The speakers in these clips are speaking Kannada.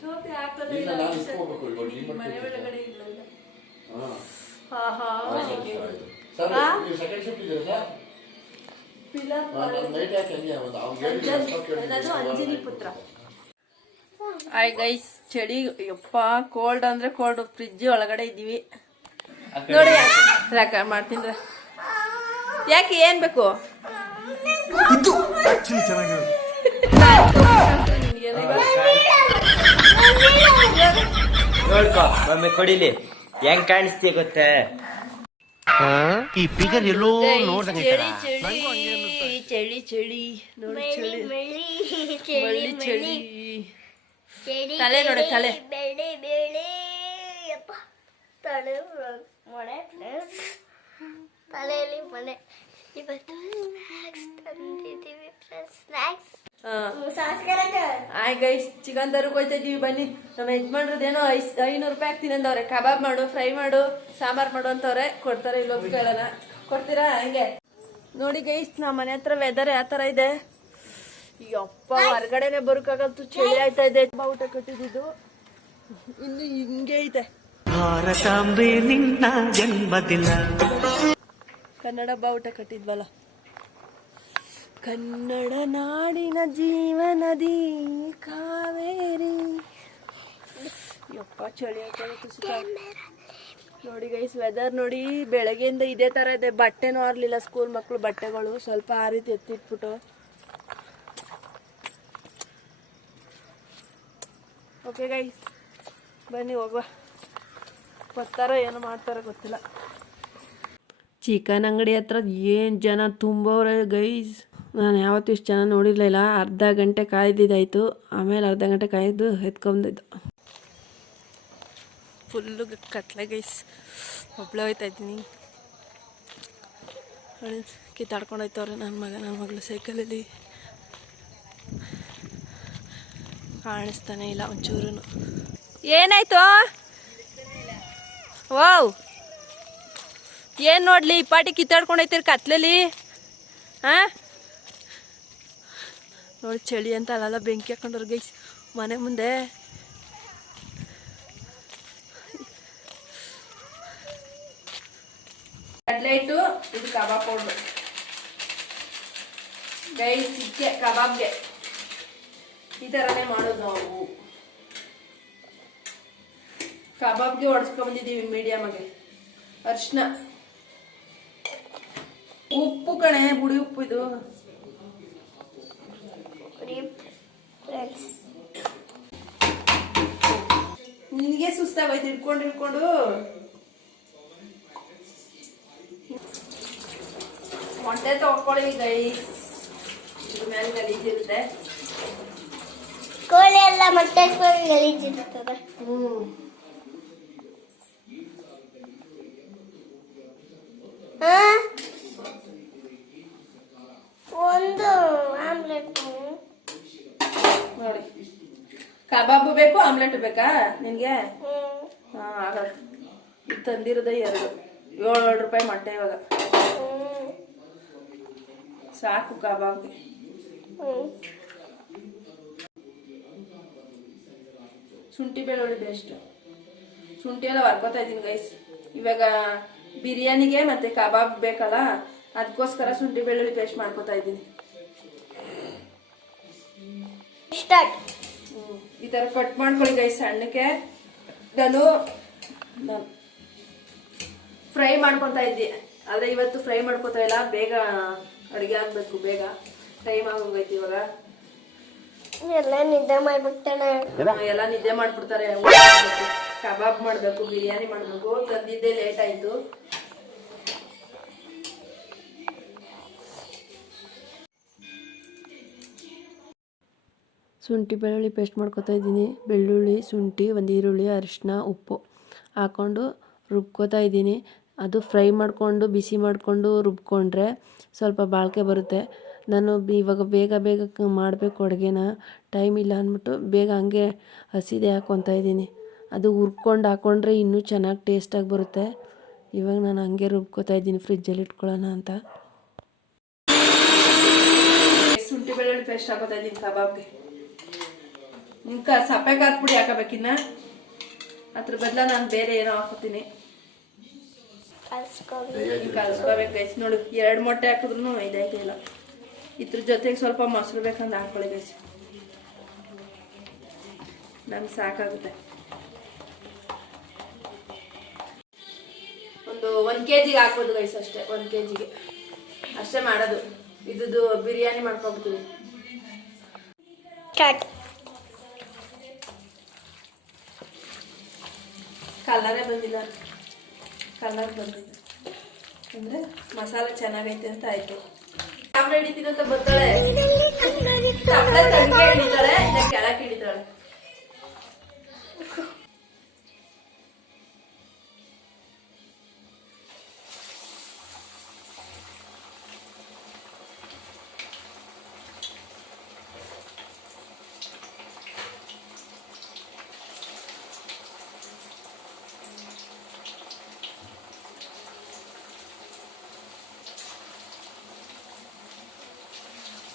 ಟೋಪಿ ಹಾಕೋದೇ ಇಲ್ಲ ಮನೆ ಒಳಗಡೆ ಇಲ್ಲ. ಅಂಜನಿ ಪುತ್ರ. ಹಾಯ್ ಗೈಸ್, ಚಳಿ ಯಪ್ಪ, ಕೋಲ್ಡ್ ಅಂದ್ರೆ ಕೋಲ್ಡ್. ಫ್ರಿಜ್ ಒಳಗಡೆ ಇದೀವಿ ನೋಡಿ. ಯಾಕೆ ಮಾಡ್ತೀನಿ, ಯಾಕೆ ಏನ್ ಬೇಕು? ನೋಡ್ಕೊ ಮಮ್ಮಿ ಕೊಡಿಲಿ ಹೆಂಗ್ ಕಾಣಿಸ್ತೀಯ ಗೊತ್ತೇ? ಈ ಫಿಗರ್ ಎಲ್ಲೋ ನೋಡ್ದಂಗೆ ಚಳಿ ಚಳಿ ಚಳಿ ನೋಡಿ, ಚಳಿ ಚಳಿ ತಲೆ ನೋಡಿ, ತಲೆ ತಲೆಯಲ್ಲಿ ಮನೆ. ಇವತ್ತು ತಂದಿದ್ದೀವಿ ಸ್ನ್ಯಾಕ್ಸ್. ಆಯ್ ಗೈಸ್, ಚಿಕನ್ ತರಕ್ ಹೋಯ್ತಾ ಇದೀವಿ, ಬನ್ನಿ. ನಮ್ಮ ಯಜಮಾನ್ರದ್ದೇನೋ 500 ರೂಪಾಯಿ ಹಾಕ್ತೀನಿ ಅಂದವ್ರೆ. ಕಬಾಬ್ ಮಾಡು, ಫ್ರೈ ಮಾಡು, ಸಾಂಬಾರ್ ಮಾಡು ಅಂತವ್ರೆ. ಕೊಡ್ತಾರೆ ಇಲ್ಲ ಕೇಳೋಣ, ಕೊಡ್ತೀರಾ? ಹಂಗೆ ನೋಡಿ ಗೈಸ್, ನಮ್ಮ ಮನೆ ಹತ್ರ ವೆದರ್ ಯಾವ ತರ ಇದೆ. ಯಪ್ಪ, ಹೊರಗಡೆನೆ ಬರೋಕ್ಕಾಗಲ್ತು, ಚಳಿ ಆಯ್ತಾ ಇದೆ. ಬಾವುಟ ಕಟ್ಟಿದ್ದು ಇನ್ನು ಹಿಂಗೆ ಐತೆ. ಭಾರತಾಂಬೆ ನಿನ್ನ ಜನ್ಮದಿನ. ಕನ್ನಡ ಬಾವುಟ ಕಟ್ಟಿದ್ವಲ್ಲ. ಕನ್ನಡ ನಾಡಿನ ಜೀವನದಿ ಕಾವೇರಿ. ಯಪ್ಪ, ಚಳಿ ಆಗ್ತದೆ. ನೋಡಿ ಗೈಸ್, ವೆದರ್ ನೋಡಿ, ಬೆಳಗ್ಗೆಯಿಂದ ಇದೇ ತರ ಇದೆ. ಬಟ್ಟೆನೂ ಆರ್ಲಿಲ್ಲ, ಸ್ಕೂಲ್ ಮಕ್ಕಳು ಬಟ್ಟೆಗಳು ಸ್ವಲ್ಪ ಆ ರೀತಿ ಎತ್ತಿಟ್ಬಿಟ್ಟು. ಓಕೆ ಗೈಸ್, ಬನ್ನಿ ಹೋಗುವ. ಬರ್ತಾರೋ ಏನೋ ಮಾಡ್ತಾರೋ ಗೊತ್ತಿಲ್ಲ. ಚಿಕನ್ ಅಂಗಡಿ ಹತ್ರ ಏನು ಜನ ತುಂಬವ್ರೆ ಗೈಸ್. ನಾನು ಯಾವತ್ತೂ ಇಷ್ಟು ಜನ ನೋಡಿರಲಿಲ್ಲ. ಅರ್ಧ ಗಂಟೆ ಕಾಯ್ದಿದ್ದಾಯಿತು. ಆಮೇಲೆ ಅರ್ಧ ಗಂಟೆ ಕಾಯ್ದು ಎತ್ಕೊಂಡಿದ್ದು. ಫುಲ್ಲು ಕತ್ಲೆ ಗೈಸ್. ಒಬ್ಳೆ ಹೋಯ್ತಾ ಇದ್ದೀನಿ. ಕಿತ್ತಾಡ್ಕೊಂಡು ಹೋಯ್ತವ್ರೆ ನನ್ನ ಮಗಳು ಸೈಕಲಲ್ಲಿ. ಕಾಣಿಸ್ತಾನೆ ಇಲ್ಲ ಒಂಚೂರು. ಏನಾಯ್ತು? ವಾವ್, ಏನು ನೋಡ್ಲಿ, ಈ ಪಾಟಿ ಕಿತ್ತಾಡ್ಕೊಂಡೈತೀರಿ ಕತ್ಲಲ್ಲಿ. ಹಾಂ ನೋಡಿ, ಚಳಿ ಅಂತ ಅಲ್ಲೆಲ್ಲ ಬೆಂಕಿ ಹಾಕೊಂಡ್ರು ಗೈಸ್ ಮನೆ ಮುಂದೆ. ಕಡ್ಲೈಟು, ಇದು ಕಬಾಬ್ ಪೌಡ್ರು ಗೈಸ್. ಇದಕ್ಕೆ ಕಬಾಬ್ಗೆ ಈ ಥರನೇ ಮಾಡೋದು ನಾವು. ಕಬಾಬ್ಗೆ ಹೊಡ್ಸ್ಕೊಂಡ್ಬಂದಿದ್ದೀವಿ ಮೀಡಿಯಮ್ಗೆ. ಅರ್ಶಿನ, ಉಪ್ಪು ಕಣೆ, ಬುಡಿ ಉಪ್ಪು ಇದು. ನಿನಗೆ ಸುಸ್ತಾಗೋಯ್ತು ಇಟ್ಕೊಂಡು. ಮೊಟ್ಟೆ ತಗೊಳ್ಳಿ ಗೈಸ್, ಇದ್ರ ಮೇಲೆ ಗಲೀಜಿರುತ್ತೆ. ಕೋಳಿ ಎಲ್ಲ ಮೊಟ್ಟೆ ಗಲೀಜಿರ್ತದೆ. ಒಂದು ಆಮ್ಲೆಟ್ ನೋಡಿ. ಕಬಾಬು ಬೇಕು, ಆಮ್ಲೆಟ್ ಬೇಕಾ ನಿನ್ಗೆ? ಹಾ, ಆಗಲ್ಲ. ಇದು ತಂದಿರೋದ 7 ರೂಪಾಯಿ ಮೊಟ್ಟೆ. ಇವಾಗ ಸಾಕು ಕಬಾಬ್ಗೆ. ಶುಂಠಿ ಬೆಳ್ಳುಳ್ಳಿ ಬೇಸ್ಟ್. ಶುಂಠಿ ಎಲ್ಲ ಹೊರ್ಕೋತಾ ಇದ್ದೀನಿ ಗೈಸ್. ಇವಾಗ ಬಿರಿಯಾನಿಗೆ ಮತ್ತೆ ಕಬಾಬ್ ಬೇಕಲ್ಲ, ಅದಕ್ಕೋಸ್ಕರ ಶುಂಠಿ ಬೆಳ್ಳುಳ್ಳಿ ಪೇಸ್ಟ್ ಮಾಡ್ಕೋತಾ ಇದ್ದೀನಿ. ಈ ಥರ ಕಟ್ ಮಾಡ್ಕೊಳ್ಳಿ ಗೈಸ್ ಸಣ್ಣಕ್ಕೆ. ನಾನು ಫ್ರೈ ಮಾಡ್ಕೊತಾ ಇದ್ದೆ, ಆದರೆ ಇವತ್ತು ಫ್ರೈ ಮಾಡ್ಕೊತಾ ಇಲ್ಲ. ಬೇಗ ಅಡುಗೆ ಆಗಬೇಕು, ಬೇಗ ಟೈಮ್ ಆಗೋಗೈತಿ. ಇವಾಗ ಎಲ್ಲ ನಿದ್ದೆ ಮಾಡ್ಬಿಡ್ತಾನೆ, ಎಲ್ಲ ನಿದ್ದೆ ಮಾಡ್ಬಿಡ್ತಾರೆ. ಕಬಾಬ್ ಮಾಡಬೇಕು, ಬಿರಿಯಾನಿ ಮಾಡಬೇಕು. ತಂದಿದ್ದೆ ಲೇಟ್ ಆಯಿತು. ಶುಂಠಿ ಬೆಳ್ಳುಳ್ಳಿ ಪೇಸ್ಟ್ ಮಾಡ್ಕೊತಾ ಇದ್ದೀನಿ. ಬೆಳ್ಳುಳ್ಳಿ, ಶುಂಠಿ, ಒಂದು ಈರುಳ್ಳಿ, ಅರಿಶಿನ, ಉಪ್ಪು ಹಾಕ್ಕೊಂಡು ರುಬ್ಕೋತಾ ಇದ್ದೀನಿ. ಅದು ಫ್ರೈ ಮಾಡಿಕೊಂಡು ಬಿಸಿ ಮಾಡಿಕೊಂಡು ರುಬ್ಕೊಂಡ್ರೆ ಸ್ವಲ್ಪ ಬಾಳಿಕೆ ಬರುತ್ತೆ. ನಾನು ಇವಾಗ ಬೇಗ ಮಾಡಬೇಕು ಅಡುಗೆನ, ಟೈಮ್ ಇಲ್ಲ ಅಂದ್ಬಿಟ್ಟು ಬೇಗ ಹಂಗೆ ಹಸಿದೆ ಹಾಕ್ಕೊತಾ ಇದ್ದೀನಿ. ಅದು ಹುರ್ಕೊಂಡು ಹಾಕ್ಕೊಂಡ್ರೆ ಇನ್ನೂ ಚೆನ್ನಾಗಿ ಟೇಸ್ಟಾಗಿ ಬರುತ್ತೆ. ಇವಾಗ ನಾನು ಹಂಗೆ ರುಬ್ಕೋತಾ ಇದ್ದೀನಿ ಫ್ರಿಜ್ಜಲ್ಲಿ ಇಟ್ಕೊಳ್ಳೋಣ ಅಂತ. ಶುಂಠಿ ಬೆಳ್ಳುಳ್ಳಿ ಪೇಸ್ಟ್ ಹಾಕೋತಾ ಇದ್ದೀನಿ ಕಬಾಬ್ಗೆ. ಸಪ್ಪೆ ಖಾರದ ಪುಡಿ ಹಾಕಬೇಕಿನ್ನ, ಅದ್ರ ಬದಲ ನಾನು ಬೇರೆ ಏನೋ ಹಾಕೋತೀನಿ. ಕಲ್ಸ್ಕೋಬೇಕು ಗೈಸ್. ನೋಡು 2 ಮೊಟ್ಟೆ ಹಾಕಿದ್ರು ಇದೈತೆ ಇಲ್ಲ. ಇದ್ರ ಜೊತೆಗೆ ಸ್ವಲ್ಪ ಮೊಸರು ಬೇಕಂದ್ರೆ ಹಾಕೊಳ್ಳಿ ಗೈಸ್, ನಮ್ಗೆ ಸಾಕಾಗುತ್ತೆ. ಒಂದು 1 kg ಹಾಕ್ಬೋದು ಗೈಸ್, ಅಷ್ಟೇ. 1 kg ಅಷ್ಟೇ ಮಾಡೋದು. ಇದ್ದು ಬಿರಿಯಾನಿ ಮಾಡ್ಕೊಬಿಡ್ತೀವಿ. ಕಲರೇ ಬಂದಿಲ್ಲ, ಕಲರ್ ಬಂದಿದೆ ಅಂದ್ರೆ ಮಸಾಲೆ ಚೆನ್ನಾಗೈತೆ ಅಂತ ಆಯ್ತು. ಕ್ಯಾಮ್ರಾ ಹಿಡಿತೀನಿ ಅಂತ ಬರ್ತಾಳೆ, ತಂಗೆ ಹಿಡಿತಾಳೆ, ಕೆಳಕ್ಕೆ ಹಿಡಿತಾಳೆ.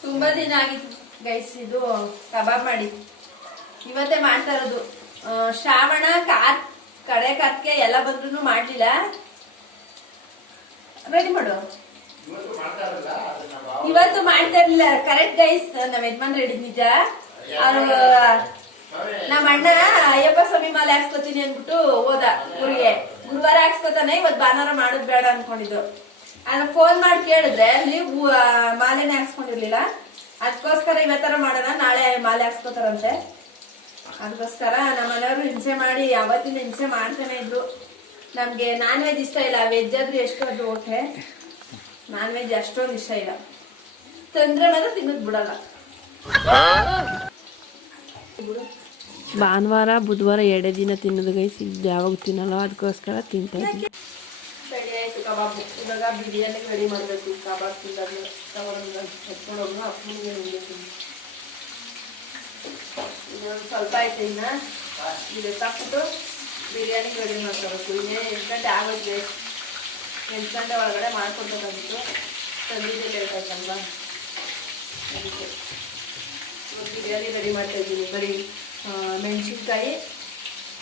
ತುಂಬಾ ದಿನ ಆಗಿತ್ತು ಗೈಸ್ ಇದು ಕಬಾಬ್ ಮಾಡಿ, ಇವತ್ತೇ ಮಾಡ್ತಾ ಇರೋದು. ಶ್ರಾವಣ ಕಡೆ ಕತ್ಕೆ ಎಲ್ಲ ಬಂದ್ರು ಮಾಡ್ಲಿಲ್ಲ. ರೆಡಿ ಮಾಡು. ಇವತ್ತು ಮಾಡ್ತಾ ಇರ್ಲಿಲ್ಲ ಕರೆಕ್ಟ್ ಗೈಸ್. ನಾವ್ ಯಜಮಾನ್ರು ಹೇಳಿದ್ ನಿಜ. ಅವ್ರು ನಮ್ಮ ಅಣ್ಣ ಅಯ್ಯಪ್ಪ ಸ್ವಾಮಿ ಮಾಲೆ ಹಾಕ್ಸ್ಕೊತೀನಿ ಅನ್ಬಿಟ್ಟು ಹೋದ ಊರಿಗೆ. ಗುರುವಾರ ಹಾಕ್ಸ್ಕೊತಾನೆ, ಇವತ್ ಭಾನುವಾರ ಮಾಡೋದ್ ಬೇಡ ಅನ್ಕೊಂಡಿದ್ರು. ನಾನು ಫೋನ್ ಮಾಡಿ ಕೇಳಿದ್ರೆ ನೀವು ಮಾಲೆನೇ ಹಾಕ್ಸ್ಕೊಂಡಿರ್ಲಿಲ್ಲ. ಅದಕ್ಕೋಸ್ಕರ ಇವತ್ತರ ಮಾಡೋಣ, ನಾಳೆ ಮಾಲೆ ಹಾಕ್ಸ್ಕೊತಾರಂತೆ. ಅದಕ್ಕೋಸ್ಕರ ನಮ್ಮ ಮನೆಯವರು ಹಿಂಸೆ ಮಾಡಿ ಯಾವತ್ತಿನ ಹಿಂಸೆ ಮಾಡ್ತಾನೆ ಇದ್ರು. ನಮ್ಗೆ ನಾನ್ ವೆಜ್ ಇಷ್ಟ ಇಲ್ಲ, ವೆಜ್ ಆದ್ರೂ ಎಷ್ಟು ಅದು ಓಕೆ, ನಾನ್ ವೆಜ್ ಅಷ್ಟೊಂದು ಇಷ್ಟ ಇಲ್ಲ. ತಂದ್ರೆ ಮಾತ್ರ ತಿನ್ನೋದು ಬಿಡಲ್ಲ. ಭಾನುವಾರ ಬುಧವಾರ 2 ದಿನ ತಿನ್ನೋದು ಗೈಸ್, ಯಾವಾಗ ತಿನ್ನಲ್ಲ, ಅದಕ್ಕೋಸ್ಕರ ತಿಂತಾ ಇದ್ದೀನಿ. ರೆಡಿ ಆಯ್ತು ಕಬಾಬು. ಇವಾಗ ಬಿರಿಯಾನಿ ರೆಡಿ ಮಾಡಬೇಕು. ಕಬಾಬ್ ತಿಂದಾದ್ಮೇಲೆ ತಗೊಂಡು ಹಚ್ಕೊಂಡು ಹೋಗೋಣ. ಅಪ್ಪನಿಗೆ ಇನ್ನೊಂದು ಸ್ವಲ್ಪ ಐತೆ, ಇನ್ನ ಇದು ತಪ್ಪಿಟ್ಟು ಬಿರಿಯಾನಿ ರೆಡಿ ಮಾಡ್ಕೋಬೇಕು. ಇನ್ನೇ 8 ಗಂಟೆ ಆಗೋದು. 8 ಗಂಟೆ ಒಳಗಡೆ ಮಾಡ್ಕೊಡ್ಬೇಕಾಗಿತ್ತು, ತಂದಿದ್ದೆ ಲೇಟ್ ಆಯ್ತಲ್ವಾ, ಅದಕ್ಕೆ ಬಿರಿಯಾನಿ ರೆಡಿ ಮಾಡ್ತಾ ಇದ್ದೀನಿ. ಬರೀ ಮೆಣಸಿನ್ಕಾಯಿ,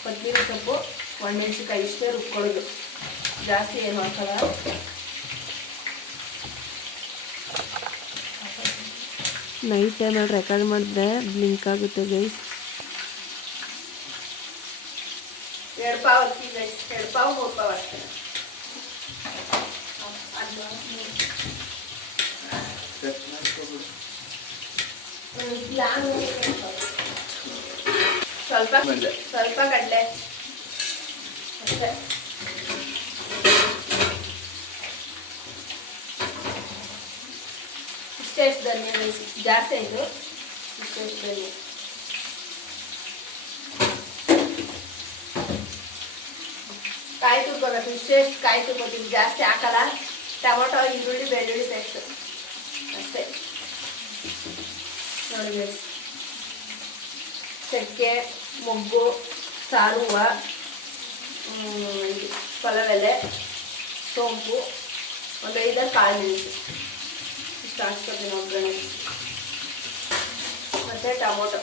ಕೊತ್ತಂಬರಿ ಸೊಪ್ಪು, ಒಣಮೆಣಸಿನ್ಕಾಯಿ ಇಷ್ಟೇ ರುಬ್ಕೊಳ್ಳೋದು, ಜಾಸ್ತಿ ಏನು ಹಾಕಲ್ಲ. ನೈಟ್ ಟೈಮಲ್ಲಿ ರೆಕಾರ್ಡ್ ಮಾಡಿದ್ರೆ ಬ್ಲಿಂಕ್ ಆಗುತ್ತೆ ಗೈಸ್. 2 ಪಾವ್ ಅಕ್ಕಿ ಗೈಸ್, 2 ಪಾವ್ 3 ಪಾವ್ ಅಷ್ಟೇ. ಸ್ವಲ್ಪ ಕಡಲೆ ಅಷ್ಟೇ. ಇಷ್ಟೇ ಧನ್ಯ, ಜಾಸ್ತಿ ಆಯಿತು. ಇಷ್ಟೇ ಧನ್ಯ. ಕಾಯಿ ತುರ್ಕೋಬೇಕು, ಇಷ್ಟೇ ಕಾಯಿ ತುರ್ಕೋತೀವಿ, ಜಾಸ್ತಿ ಹಾಕಲ್ಲ. ಟೊಮೊಟೊ, ಈರುಳ್ಳಿ, ಬೆಳ್ಳುಳ್ಳಿ ಪೇಸ್ಟ್ ಅಷ್ಟೇ. ನೋಡಿ ಚಕ್ಕೆ, ಮೊಗ್ಗು, ಸಾರು ಹೂವು, ಪಲಾವ್ ಎಲೆ, ಸೋಂಪು, ಒಂದು 5 ಕಾಳು ಮೆಣಸು ಇಷ್ಟು ಹಾಕ್ಸ್ಕೊತೀನಿ ಒಗ್ಗರಣೆ. ಮತ್ತು ಟೊಮೊಟೊ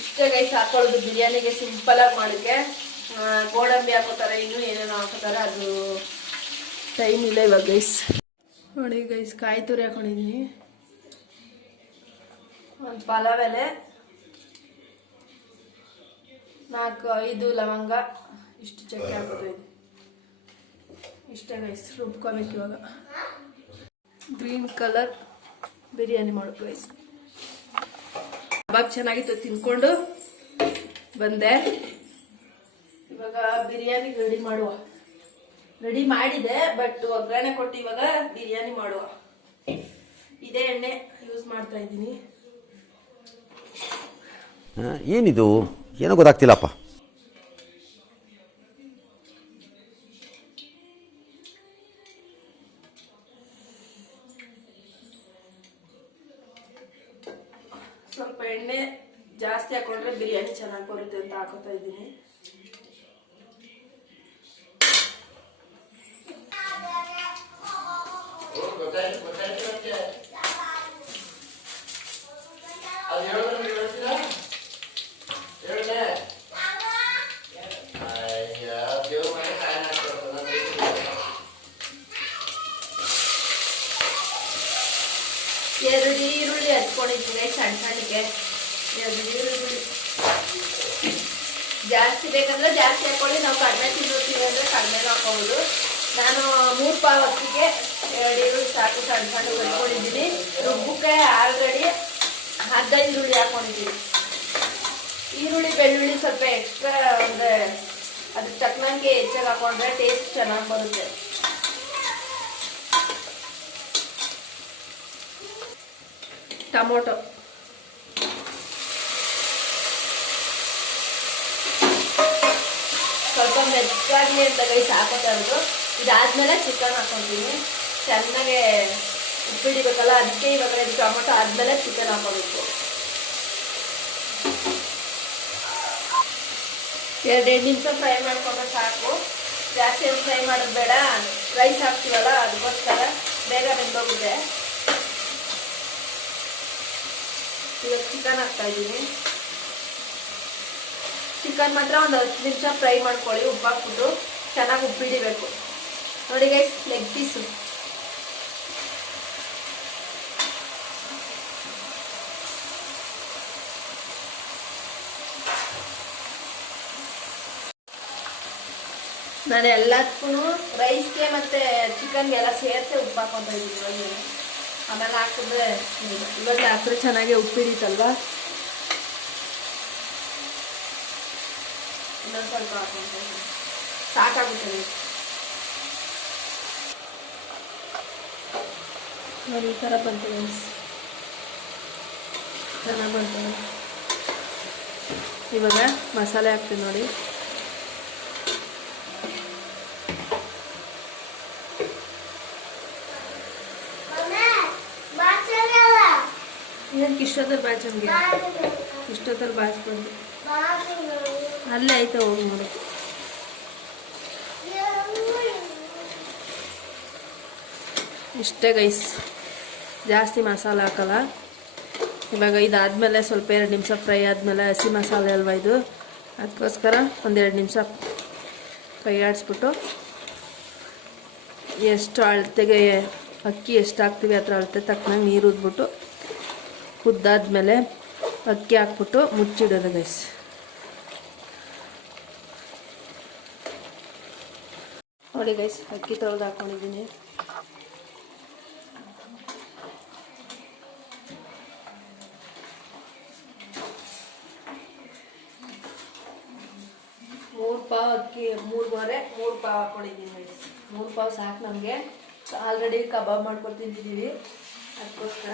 ಇಷ್ಟೇ ಗೈಸ್ ಹಾಕೊಳ್ಳೋದು ಬಿರಿಯಾನಿಗೆ. ಸಿಂಪಲಾಗಿ ಮಾಡೋಕ್ಕೆ ಗೋಡಂಬಿ ಹಾಕೋತಾರೆ, ಇನ್ನೂ ಏನೇನೋ ಹಾಕೋತಾರೆ, ಅದು ಟೈಮ್ ಇಲ್ಲ ಇವಾಗ ಗೈಸ್. ನೋಡಿ ಗೈಸ್, ಕಾಯಿ ತುರಿ ಹಾಕೊಂಡಿದ್ದೀನಿ, ಒಂದು ಪಲಾವ್ ಎಲೆ, 4-5 ಲವಂಗ, ಇಷ್ಟು ಚಕ್ಕೆ ಹಾಕೋದು. ಇಷ್ಟೇ ಗೈಸ್, ರುಬ್ಕೋಬೇಕು ಇವಾಗ. ಗ್ರೀನ್ ಕಲರ್ ಬಿರಿಯಾನಿ ಮಾಡೋದು ಗೈಸ್. ಕಬಾಬ್ ಚೆನ್ನಾಗಿತ್ತು, ತಿನ್ಕೊಂಡು ಬಂದೆ. ಇವಾಗ ಬಿರಿಯಾನಿ ರೆಡಿ ಮಾಡಿದೆ, ಬಟ್ ಒಗ್ಗರಣೆ ಕೊಟ್ಟು ಇವಾಗ ಬಿರಿಯಾನಿ ಮಾಡುವ. ಇದೇ ಎಣ್ಣೆ ಯೂಸ್ ಮಾಡ್ತಾ ಇದ್ದೀನಿ. ಏನಿದು ಏನೋ ಗೊತ್ತಾಗ್ತಿಲ್ಲಪ್ಪ. ಸ್ವಲ್ಪ ಎಣ್ಣೆ ಜಾಸ್ತಿ ಹಾಕೊಂಡ್ರೆ ಬಿರಿಯಾನಿ ಚೆನ್ನಾಗಿ ಬರುತ್ತೆ ಅಂತ ಹಾಕೋತಾ ಇದ್ದೀನಿ. 2 ಈರುಳ್ಳಿ ಹಚ್ಕೊಂಡಿದ್ದೀನಿ ಸಣ್ಣ ಸಣ್ಣಕ್ಕೆ. 2 ಈರುಳ್ಳಿ ಜಾಸ್ತಿ ಬೇಕಂದ್ರೆ ಜಾಸ್ತಿ ಹಾಕೊಳ್ಳಿ, ನಾವು ಕಡಿಮೆ ತಿನ್ನೋತೀವಿ ಅಂದರೆ ಕಡಿಮೆನೂ ಹಾಕೋಬೋದು. ನಾನು 3 ಪಾವ್ ಅಕ್ಕಿಗೆ 2 ಈರುಳ್ಳಿ ಸಾಕು, ಸಣ್ಣ ಸಣ್ಣ ಹಚ್ಕೊಂಡಿದ್ದೀನಿ. ರುಬ್ಬಕ್ಕೆ ಆಲ್ರೆಡಿ 15 ಈರುಳ್ಳಿ ಹಾಕೊಂಡಿದ್ದೀನಿ. ಈರುಳ್ಳಿ ಬೆಳ್ಳುಳ್ಳಿ ಸ್ವಲ್ಪ ಎಕ್ಸ್ಟ್ರಾ ಅಂದರೆ ಅದಕ್ಕೆ ತಕ್ಕನಂಗೆ ಹೆಚ್ಚಾಗಿ ಹಾಕೊಂಡ್ರೆ ಟೇಸ್ಟ್ ಚೆನ್ನಾಗಿ ಬರುತ್ತೆ. ಟೊಮೊಟೊ ಸ್ವಲ್ಪ ಮೆತ್ತಗಾಗಲಿ ಅಂತ ಗೈಸ್ ಹಾಕೋತಾ ಇರೋದು. ಇದಾದ್ಮೇಲೆ ಚಿಕನ್ ಹಾಕೊತೀನಿ. ಚೆನ್ನಾಗೆ ಉಪ್ಪಿಡಿಬೇಕಲ್ಲ, ಅದಕ್ಕೆ ಇವಾಗ ಇದು ಟೊಮೊಟೊ ಆದ್ಮೇಲೆ ಚಿಕನ್ ಹಾಕೋಬೇಕು. 2 ನಿಮಿಷ ಫ್ರೈ ಮಾಡ್ಕೊಂಡ್ರೆ ಸಾಕು, ಜಾಸ್ತಿ ಫ್ರೈ ಮಾಡೋದು ಬೇಡ. ರೈಸ್ ಹಾಕ್ತೀವಲ್ಲ ಅದಕ್ಕೋಸ್ಕರ ಬೇಗ ಬೆಂದೋಗುತ್ತೆ. ಇವಾಗ ಚಿಕನ್ ಹಾಕ್ತಾ ಇದ್ದೀನಿ. ಚಿಕನ್ ಮಾತ್ರ ಒಂದು 10 ನಿಮಿಷ ಫ್ರೈ ಮಾಡ್ಕೊಳ್ಳಿ, ಉಪ್ಪು ಹಾಕ್ಬಿಟ್ಟು ಚೆನ್ನಾಗಿ ಉಪ್ಪಿಡಿಬೇಕು. ನೋಡಿ ಗೈಸ್, ಲೆಗ್ ಪೀಸು ನಾನು ಎಲ್ಲದಕ್ಕೂ ರೈಸ್ಗೆ ಮತ್ತು ಚಿಕನ್ಗೆ ಎಲ್ಲ ಸೇರಿಸಿ ಉಪ್ಪು ಹಾಕೊತ ಇದ್ದೀನಿ. ಇವಾಗ ಆಮೇಲೆ ಹಾಕಿದ್ರೆ ಇವಾಗ ಹಾಕಿದ್ರೆ ಚೆನ್ನಾಗಿ ಉಪ್ಪಿಡಿತಲ್ವ. ಇನ್ನೊಂದು ಸ್ವಲ್ಪ ಹಾಕೊಂತ ಇದ್ದೀನಿ, ಸಾಕಾಗುತ್ತೆ. ನೋಡಿ ಈ ಥರ ಬಂತು ಗೈಸ್, ಚೆನ್ನಾಗಿ ಬಂತು. ಇವಾಗ ಮಸಾಲೆ ಹಾಕ್ತೀನಿ ನೋಡಿ. ಏನಕ್ಕೆ ಇಷ್ಟೊತ್ತಲ್ಲಿ ಬಾಚಂಗೆ, ಇಷ್ಟೊತ್ತಲ್ಲಿ ಬಾಚ್ಕೊಂಡು ಅಲ್ಲೇ ಆಯ್ತಾ ಹೋಗಿ ನೋಡಿ. ಇಷ್ಟೇ ಗೈಸ್, ಜಾಸ್ತಿ ಮಸಾಲೆ ಹಾಕಲ್ಲ. ಇವಾಗ ಇದಾದಮೇಲೆ ಸ್ವಲ್ಪ 2 ನಿಮಿಷ ಫ್ರೈ ಆದಮೇಲೆ ಹಸಿ ಮಸಾಲೆ ಅಲ್ವಾ ಇದು, ಅದಕ್ಕೋಸ್ಕರ 1-2 ನಿಮಿಷ ಫ್ರೈ ಆಡಿಸ್ಬಿಟ್ಟು ಎಷ್ಟು ಅಳತೆಗೆ ಅಕ್ಕಿ ಎಷ್ಟು ಹಾಕ್ತೀವಿ ಆ ಥರ ಅಳತೆ ತಕ್ಕನಾಗ ನೀರು ಉದ್ಬಿಟ್ಟು ಕುದ್ದಾದ್ಮೇಲೆ ಅಕ್ಕಿ ಹಾಕ್ಬಿಟ್ಟು ಮುಚ್ಚಿಡೋದು ಗೈಸ್. ನೋಡಿ ಗೈಸ್, ಅಕ್ಕಿ ತೊಳೆದು ಹಾಕೊಂಡಿದ್ದೀನಿ. ಮೂರು ಪಾವ್ ಅಕ್ಕಿ, 3 ಪಾವ್ ಹಾಕೊಂಡಿದ್ದೀನಿ ಗೈಸ್. 3 ಪಾವ್ ಸಾಕು ನಮಗೆ. ಆಲ್ರೆಡಿ ಕಬಾಬ್ ಮಾಡ್ಕೊಂಡು ತಿಂತಿದ್ದೀವಿ, ಅದಕ್ಕೋಸ್ಕರ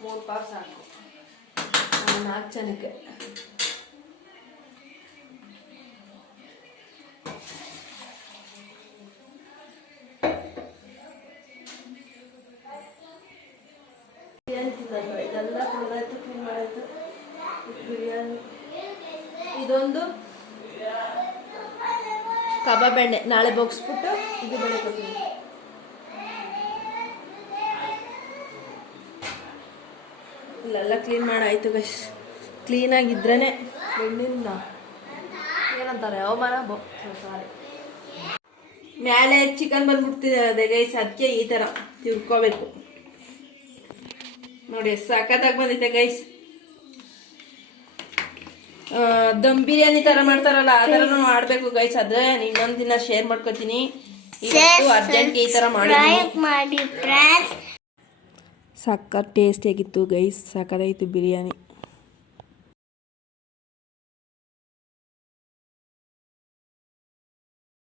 3 ಪಾವ್ ಸಾಕು 4 ಜನಕ್ಕೆ. ಬಿರಿಯಾನಿ ತಿನ್ನೋದು ಇದೆಲ್ಲ ತೊಳೆದಾಯ್ತು, ಕ್ಲೀನ್ ಮಾಡಾಯ್ತು. ಬಿರಿಯಾನಿ ಇದೊಂದು ಕಬಾಬ್ ಎಣ್ಣೆ ನಾಳೆ ಬಗ್ಸ್ಬಿಟ್ಟು ಇದು ಬೆಳೆ ಕೊಡ್ತೀನಿ. ಇಲ್ಲೆಲ್ಲ ಕ್ಲೀನ್ ಮಾಡಾಯ್ತು ಗೈಸ್. ಕ್ಲೀನಾಗಿದ್ರೇ ಎಣ್ಣಿಂದ ಏನಂತಾರೆ ಅವಮಾನ ಸಾರಿ. ಮೇಲೆ ಚಿಕನ್ ಬಂದ್ಬಿಡ್ತಿದೆ ಗೈಸ್, ಅದಕ್ಕೆ ಈ ಥರ ತಿರ್ಕೋಬೇಕು. ನೋಡಿ ಸಖತ್ತಾಗಿ ಬಂದೈತೆ ಗೈಸ್. ದಮ್ ಬಿರಿಯಾನಿ ಥರ ಮಾಡ್ತಾರಲ್ಲ ಆ ಥರನೂ ಮಾಡಬೇಕು ಗೈಸ್. ಅದೇ ಇನ್ನೊಂದು ದಿನ ಶೇರ್ ಮಾಡ್ಕೊತೀನಿ. ಅರ್ಜೆಂಟ್ ಈ ಥರ ಮಾಡಿ. ಸಖತ್ ಟೇಸ್ಟಿಯಾಗಿತ್ತು ಗೈಸ್, ಸಖತ್ತಾಗಿತ್ತು ಬಿರಿಯಾನಿ.